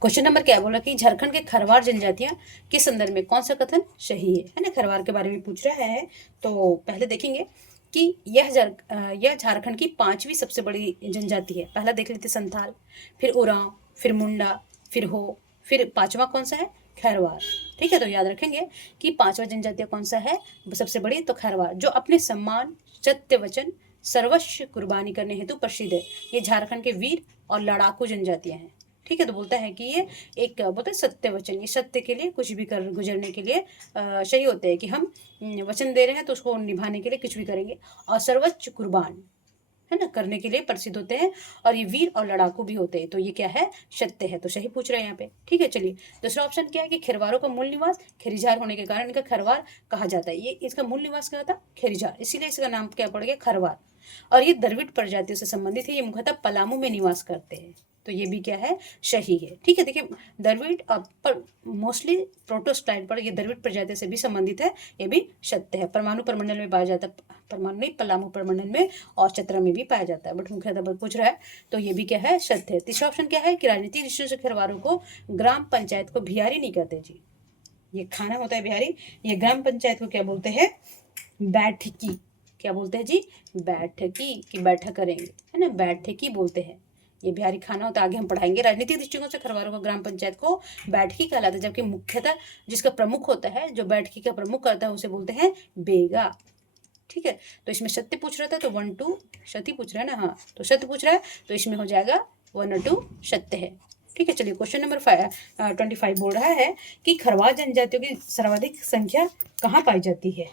क्वेश्चन नंबर क्या बोला कि झारखंड के खरवार जनजातियां के संदर्भ में कौन सा कथन सही है ना। खरवार के बारे में पूछ रहा है, तो पहले देखेंगे कि यह झारखंड की 5वीं सबसे बड़ी जनजाति है। पहला देख लेते संथाल, फिर उरांव, फिर मुंडा, फिर हो, फिर 5वां कौन सा है? खरवार। ठीक है, तो याद रखेंगे कि 5वां जनजाति कौन सा है सबसे बड़ी? तो खरवार, जो अपने सम्मान, सत्य वचन, सर्वस्व कुर्बानी करने हेतु प्रसिद्ध है। ये झारखंड के वीर और लड़ाकू जनजातियां हैं। ठीक है, तो बोलता है कि ये एक बोलते हैं सत्य वचन, ये सत्य के लिए कुछ भी कर गुजरने के लिए सही होते हैं कि हम वचन दे रहे हैं तो उसको निभाने के लिए कुछ भी करेंगे, और सर्वोच्च कुर्बान, है ना, करने के लिए प्रसिद्ध होते हैं। और ये वीर और लड़ाकू भी होते हैं, तो ये क्या है? सत्य है, तो सही पूछ रहे हैं यहाँ पे। ठीक है, चलिए दूसरा ऑप्शन क्या है कि खरवारों का मूल निवास खेरीझार होने के कारण इनका खरवार कहा जाता है। ये इसका मूल निवास क्या था? खेरीझार, इसीलिए इसका नाम क्या पड़ गया? खरवार। और ये द्रविड़ प्रजातियों से संबंधित है, ये मुख्यतः पलामू में निवास करते हैं, तो ये भी क्या है? सही है। ठीक है, देखिए द्रविड़ पर मोस्टली प्रोटोस्टाइल पर ये द्रविड़ प्रजाति से भी संबंधित है, ये भी सत्य है। परमाणु प्रमंडल में पाया जाता है, परमाणु नहीं पलामू प्रमंडल में और चतरा में भी पाया जाता है, बट मुख्यतः पूछ रहा है, तो ये भी क्या है? सत्य है। तीसरा ऑप्शन क्या है कि राजनीतिक दृष्टि से खरवारों को ग्राम पंचायत को बिहारी नहीं कहते जी, ये खाना होता है बिहारी, ये ग्राम पंचायत को क्या बोलते हैं? बैठकी। क्या बोलते हैं जी? बैठकी, की बैठक करेंगे, है ना, बैठकी बोलते हैं। ये बिहारी खाना होता है, आगे हम पढ़ाएंगे। राजनीतिक दृष्टिकोण से खरवारों को ग्राम पंचायत को बैठकी कहलाता है, जबकि मुख्यतः जिसका प्रमुख होता है, जो बैठकी का प्रमुख करता है, उसे बोलते हैं बेगा। ठीक है, तो इसमें सत्य पूछ रहा था तो 1 2 सत्य पूछ रहा है ना, हाँ, तो सत्य पूछ रहा है तो इसमें हो जाएगा 1 और 2 सत्य है। ठीक है, चलिए क्वेश्चन नंबर 25 बोल रहा है कि खरवार जनजातियों की सर्वाधिक संख्या कहाँ पाई जाती है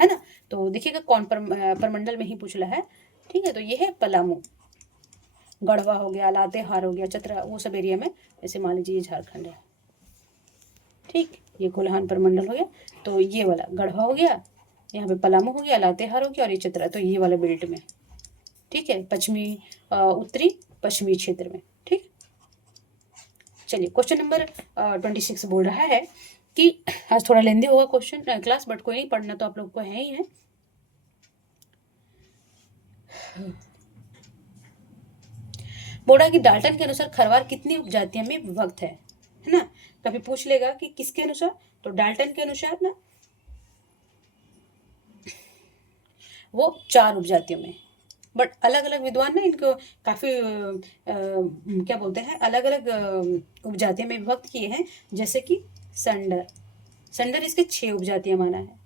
ना। तो देखिएगा कौन परमंडल में ही पूछ रहा है। ठीक है, तो ये है पलामू, गढ़वा हो गया, लातेहार हो गया, चतरा, वो सब एरिया में, जैसे मान लीजिए ये झारखंड है। ठीक, ये कोल्हान परमंडल हो गया, तो ये वाला गढ़वा हो गया, यहाँ पे पलामू हो गया, लातेहार हो गया और ये चतरा, तो ये वाला बेल्ट में। ठीक है, पश्चिमी उत्तरी पश्चिमी क्षेत्र में। ठीक, चलिए क्वेश्चन नंबर 26 बोल रहा है कि आज थोड़ा लेंदी होगा क्वेश्चन क्लास, बट कोई नहीं, पढ़ना तो आप लोग को है ही है। बोला कि डाल्टन के अनुसार खरवार कितनी उपजातियों में विभक्त है ना। कभी पूछ लेगा कि किसके अनुसार, तो डाल्टन के अनुसार ना वो 4 उपजातियों में, बट अलग अलग विद्वान ना इनको काफ़ी क्या बोलते हैं, अलग अलग उपजातियों में विभक्त किए हैं। जैसे कि संडर, संडर इसके 6 उपजातियां माना है।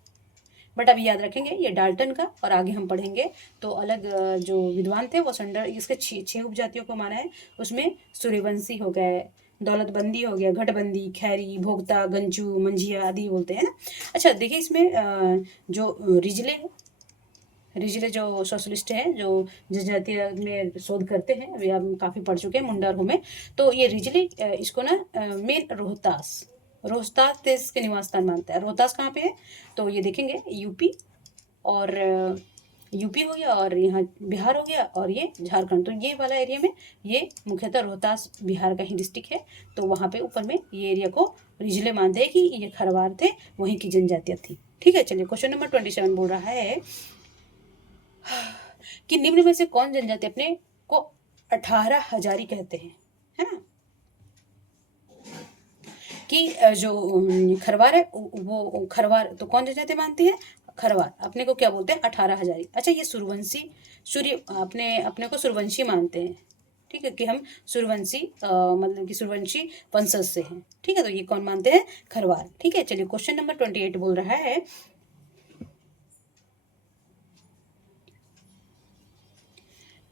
बट अभी याद रखेंगे ये डाल्टन का, और आगे हम पढ़ेंगे तो अलग जो विद्वान थे वो संडर इसके 6 उपजातियों को माना है। उसमें सूर्यवंशी हो गए, दौलतबंदी हो गया, घटबंदी, खैरी, भोक्ता, गंजू, मंझिया आदि बोलते हैं ना। अच्छा देखिए इसमें जो रिजले है, रिजले जो सोशलिस्ट हैं, जो जनजातीय में शोध करते हैं, अभी हम काफ़ी पढ़ चुके हैं मुंडा में। तो ये रिजले इसको ना मेन रोहतास, रोहतास देश के निवास स्थान मानता है। रोहतास कहाँ पे है, तो ये देखेंगे यूपी, और यूपी हो गया, और यहाँ बिहार हो गया, और ये झारखंड। तो ये वाला एरिया में ये मुख्यतः रोहतास बिहार का ही डिस्ट्रिक्ट है। तो वहाँ पे ऊपर में ये एरिया को रिजले मानते हैं कि ये खरवार थे, वहीं की जनजातियाँ थी। ठीक है, चलिए क्वेश्चन नंबर 27 बोल रहा है कि निम्न में से कौन जनजाति अपने को 18 हजारी कहते हैं, है ना। कि जो खरवार है वो खरवार तो कौन जनजाति मानती है, खरवार अपने को क्या बोलते हैं, 18 हजारी। अच्छा ये सूर्यवंशी, सूर्य अपने अपने को सूर्यवंशी मानते हैं। ठीक है, कि हम सूर्यवंशी मतलब कि सूर्यवंशी वंशज से हैं। ठीक है, तो ये कौन मानते हैं, खरवार। ठीक है, चलिए क्वेश्चन नंबर 28 बोल रहा है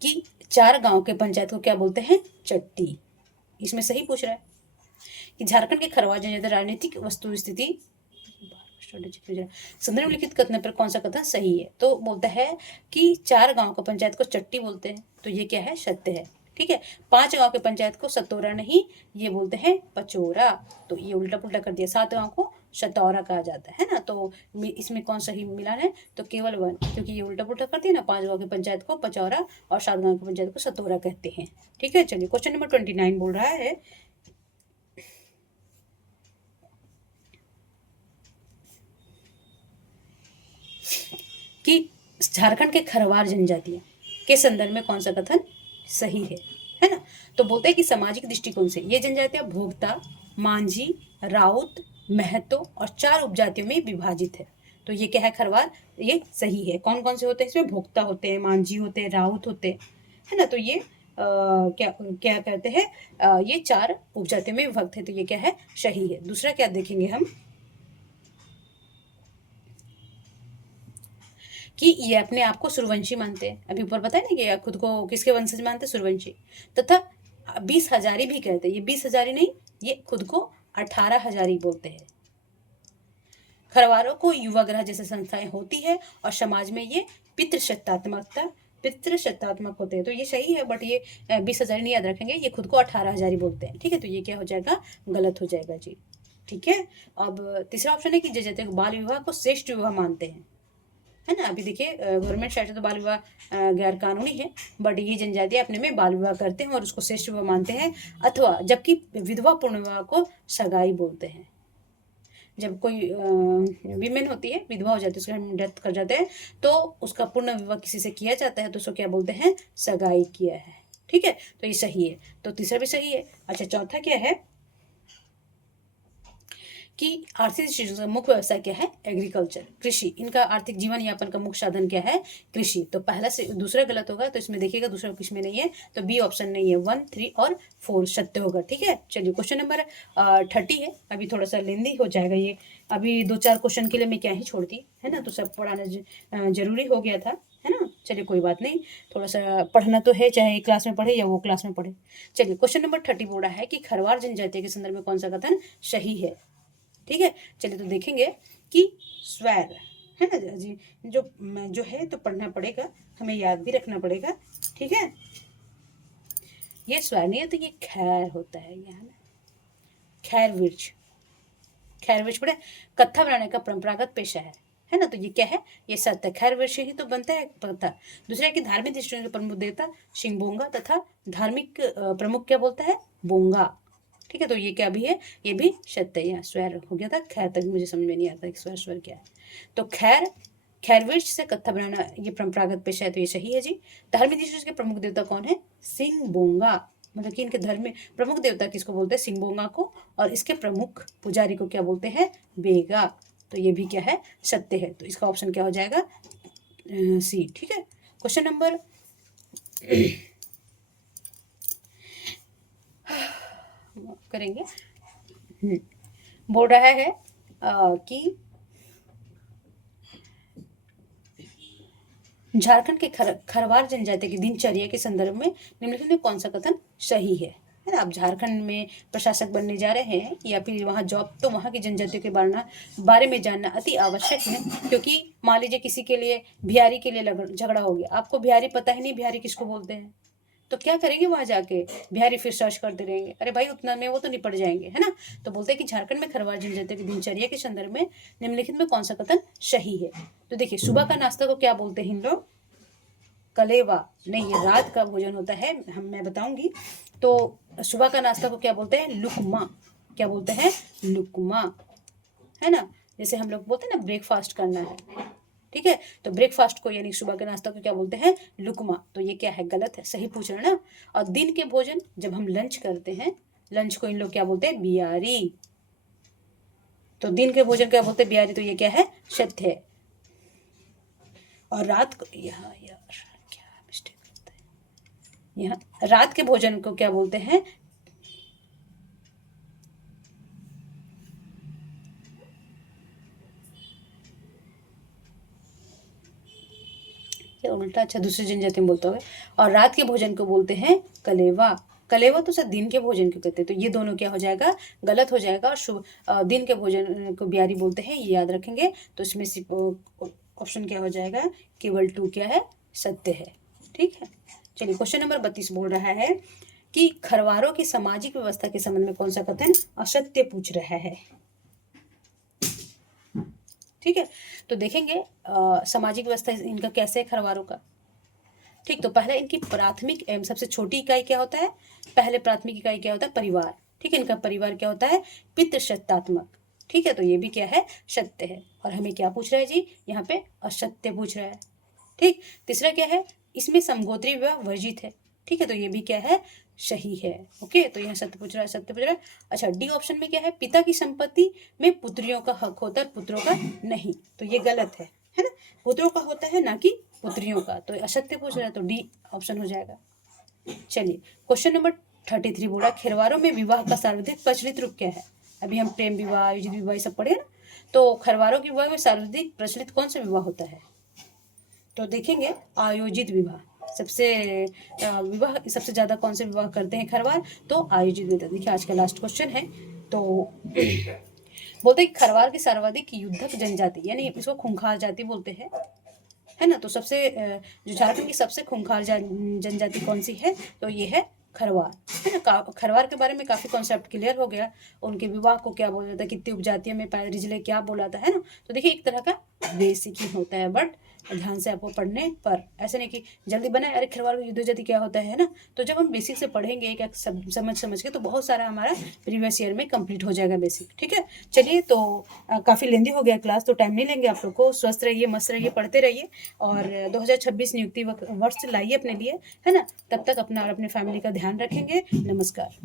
कि 4 गांव के पंचायत को क्या बोलते हैं, चट्टी। इसमें सही पूछ रहा है कि झारखंड के खरवार जनजाति राजनीतिक वस्तु स्थिति संदर्भ लिखित कथन पर कौन सा कथन सही है। तो बोलता है कि 4 गांव का पंचायत को चट्टी बोलते हैं, तो ये क्या है, सत्य है। ठीक है, 5 गांव के पंचायत को सतोरा नहीं, ये बोलते हैं पचोरा। तो ये उल्टा पुल्टा कर दिया, 7 गांव को शतौरा कहा जाता है ना। तो इसमें कौन सही मिला है, तो केवल 1, क्योंकि ये उल्टा पुल्टा कर दिया ना। 5 गांव के पंचायत को पचौरा और 7 गांव की पंचायत को सतोरा कहते हैं। ठीक है, चलिए क्वेश्चन नंबर 29 बोल रहा है कि झारखंड के खरवार जनजातियां के संदर्भ में कौन सा कथन सही है ना। तो बोलते हैं कि सामाजिक दृष्टिकोण से ये जनजातियां भोक्ता, मांझी, राउत, महतो और 4 उपजातियों में विभाजित है। तो ये क्या है, खरवार, ये सही है। कौन कौन से होते हैं इसमें, भोक्ता होते हैं, मांझी होते हैं, राउत होते हैं, है ना। तो ये क्या क्या कहते हैं, ये 4 उपजातियों में विभक्त है। तो ये क्या है, सही है। दूसरा क्या देखेंगे हम कि ये अपने आप को सूर्यवंशी मानते हैं। अभी ऊपर बताया ना कि खुद को किसके वंशज मानते हैं, सूर्यवंशी। तथा 20 हजारी भी कहते हैं। ये 20 हजारी नहीं, ये खुद को 18 हजारी बोलते हैं। खरवारों को युवाग्रह जैसे संस्थाएं होती है और समाज में ये पितृसत्तात्मक होते हैं। तो ये सही है, बट ये 20 हजारी नहीं याद रखेंगे, ये खुद को 18 हजारी बोलते हैं। ठीक है, तो ये क्या हो जाएगा, गलत हो जाएगा जी। ठीक है, अब तीसरा ऑप्शन है कि जैसे बाल विवाह को श्रेष्ठ विवाह मानते हैं, है ना। अभी देखिए गवर्नमेंट साइड से तो बाल विवाह गैर कानूनी है, बट ये जनजाति अपने में बाल विवाह करते हैं और उसको श्रेष्ठ विवाह मानते हैं। अथवा जबकि विधवा पूर्ण विवाह को सगाई बोलते हैं। जब कोई विमेन होती है, विधवा हो जाती है, उसका डेथ कर जाते हैं, तो उसका पूर्ण विवाह किसी से किया जाता है, तो उसको क्या बोलते हैं, सगाई किया है। ठीक है, तो ये सही है। तो तीसरा भी सही है। अच्छा चौथा क्या है कि आर्थिक दृष्टि से मुख्य व्यवसाय क्या है, एग्रीकल्चर, कृषि। इनका आर्थिक जीवन यापन का मुख्य साधन क्या है, कृषि। तो पहला से दूसरा गलत होगा, तो इसमें देखिएगा दूसरा किसमें नहीं है, तो बी ऑप्शन नहीं है, 1, 3 और 4 सत्य होगा। ठीक है, चलिए क्वेश्चन नंबर 30 है। अभी थोड़ा सा लेंदी हो जाएगा ये, अभी 2-4 क्वेश्चन के लिए मैं क्या ही छोड़ती, है ना। तो सब पढ़ाना जरूरी हो गया था, है ना। चलिए कोई बात नहीं, थोड़ा सा पढ़ना तो है, चाहे एक क्लास में पढ़े या वो क्लास में पढ़े। चलिए क्वेश्चन नंबर 30 बोल रहा है कि खरवार जनजाति के संदर्भ में कौन सा कथन सही है। ठीक है, चलिए तो देखेंगे कि स्वैर, है ना जी, जो है तो पढ़ना पड़ेगा, हमें याद भी रखना पड़ेगा। ठीक है, ये स्वैर नहीं है, तो ये खैर होता है, ये है ना, खैर वृक्ष। खैर वृक्ष पढ़े, कत्था बनाने का परंपरागत पेशा है ना। तो ये क्या है, ये सत्य, खैर वृक्ष ही तो बनता है कत्था। दूसरा है कि धार्मिक दृष्टिकोण के प्रमुख देवता शिंगबोंगा तथा धार्मिक प्रमुख क्या बोलता है, बोंगा। ठीक है, तो ये क्या भी है, ये भी सत्य है। यहाँ स्वर हो गया था, खैर तक मुझे समझ में नहीं आता कि स्वर क्या है। तो खैर वृक्ष से कत्था बनाना ये परंपरागत पेशा है, तो ये सही है जी। धार्मिक दृष्टि के प्रमुख देवता कौन है, सिंगबोंगा। मतलब कि इनके धर्म में प्रमुख देवता किसको बोलते हैं, सिंगबोंगा को, और इसके प्रमुख पुजारी को क्या बोलते हैं, बेगा। तो ये भी क्या है, सत्य है। तो इसका ऑप्शन क्या हो जाएगा, सी। ठीक है, क्वेश्चन नंबर करेंगे। बोल रहा है कि झारखंड के खरवार जनजाति की दिनचर्या के संदर्भ में निम्नलिखित में कौन सा कथन सही है ना। आप झारखंड में प्रशासक बनने जा रहे हैं या फिर वहाँ जॉब, तो वहाँ की जनजातियों के बारे में जानना अति आवश्यक है, क्योंकि मान लीजिए किसी के लिए बिहारी के लिए झगड़ा हो गया, आपको बिहारी पता ही नहीं बिहारी किसको बोलते हैं, तो क्या करेंगे वहां जाके, बिहारी फिर सर्च करते रहेंगे, अरे भाई उतना में वो तो निपट जाएंगे, है ना। तो बोलते हैं कि झारखंड में खरवार जनजाति की दिनचर्या के संदर्भ में निम्नलिखित में कौन सा कथन सही है। तो देखिए, सुबह का नाश्ता को क्या बोलते हैं इन लोग, कलेवा। नहीं, ये रात का भोजन होता है, मैं बताऊंगी। तो सुबह का नाश्ता को क्या बोलते हैं, लुकमा। क्या बोलते हैं, लुकमा, है ना। जैसे हम लोग बोलते हैं ना ब्रेकफास्ट करना है, ठीक है, तो ब्रेकफास्ट को यानी सुबह के नाश्ता को क्या बोलते हैं, लुकमा। तो ये क्या है, गलत है, सही पूछ रहे हैं ना। और दिन के भोजन जब हम लंच करते हैं, लंच को इन लोग क्या बोलते हैं, बियारी। तो दिन के भोजन क्या बोलते हैं, बियारी। तो ये क्या है, सत्य है। और रात को, यहाँ यार क्या मिस्टेक होता है, यहाँ रात के भोजन को क्या बोलते हैं, उल्टा, अच्छा दूसरी जनजाति में बोलते होंगे। और रात के भोजन को बोलते हैं कलेवा। कलेवा तो सर दिन के भोजन को कहते हैं, तो ये दोनों क्या हो जाएगा, गलत हो जाएगा। और दिन के भोजन को बिहारी बोलते हैं, ये याद रखेंगे। तो इसमें ऑप्शन क्या हो जाएगा, केवल 2 क्या है, सत्य है, ठीक है। चलिए, क्वेश्चन नंबर 32 बोल रहा है कि खरवारों की सामाजिक व्यवस्था के संबंध में कौन सा कथन असत्य पूछ रहा है, ठीक है। तो देखेंगे सामाजिक व्यवस्था इनका कैसे है खरवारों का, ठीक। तो पहले इनकी प्राथमिक एवं सबसे छोटी इकाई क्या होता है, पहले प्राथमिक इकाई क्या होता है, परिवार, ठीक है। इनका परिवार क्या होता है, पितृसत्तात्मक, ठीक है। तो ये भी क्या है, सत्य है। और हमें क्या पूछ रहा है जी, यहाँ पे असत्य पूछ रहा है, ठीक। तीसरा क्या है, इसमें समगोत्री विवाह वर्जित है, ठीक है। तो ये भी क्या है, सही है, ओके। तो यहाँ सत्य पूछ रहा है, सत्य पूछ रहा है। अच्छा, डी ऑप्शन में क्या है, पिता की संपत्ति में पुत्रियों का हक होता है, पुत्रों का नहीं। तो ये गलत है ना, पुत्रों का होता है ना कि पुत्रियों का। तो असत्य पूछ रहा है, तो डी ऑप्शन हो जाएगा। चलिए, क्वेश्चन नंबर 33 बोला, खरवारों में विवाह का सर्वाधिक प्रचलित रूप क्या है। अभी हम प्रेम विवाह, आयोजित विवाह सब पढ़े ना। तो खरवारों के विवाह में सर्वाधिक प्रचलित कौन सा विवाह होता है, तो देखेंगे आयोजित विवाह। सबसे विवाह सबसे ज्यादा कौन से विवाह करते हैं खरवार, तो आयोजित विवाह। देखिए, आज का लास्ट क्वेश्चन है। तो बोलते हैं खरवार की सर्वाधिक युद्धक जनजाति, यानी इसको खूंखार जाति बोलते हैं, है ना। तो सबसे जो झारखंड की सबसे खूंखार जनजाति कौन सी है, तो ये है खरवार, है ना। खरवार के बारे में काफी कॉन्सेप्ट क्लियर हो गया। उनके विवाह को क्या बोला जाता है, कितनी उपजातियों में पाए, रिजले क्या बोला था, है ना। तो देखिए, एक तरह का बेसिक ही होता है, बट ध्यान से आपको पढ़ने पर, ऐसे नहीं कि जल्दी बनाए, अरे खरवार की युद्ध जाति क्या होता है ना। तो जब हम बेसिक से पढ़ेंगे क्या समझ के, तो बहुत सारा हमारा प्रीवियस ईयर में कंप्लीट हो जाएगा बेसिक, ठीक है। चलिए, तो काफ़ी लेंदी हो गया क्लास, तो टाइम नहीं लेंगे आप लोग को। स्वस्थ रहिए, मस्त रहिए, पढ़ते रहिए, और 2026 नियुक्ति वर्ष लाइए अपने लिए, है ना। तब तक अपना और अपने फैमिली का ध्यान रखेंगे। नमस्कार।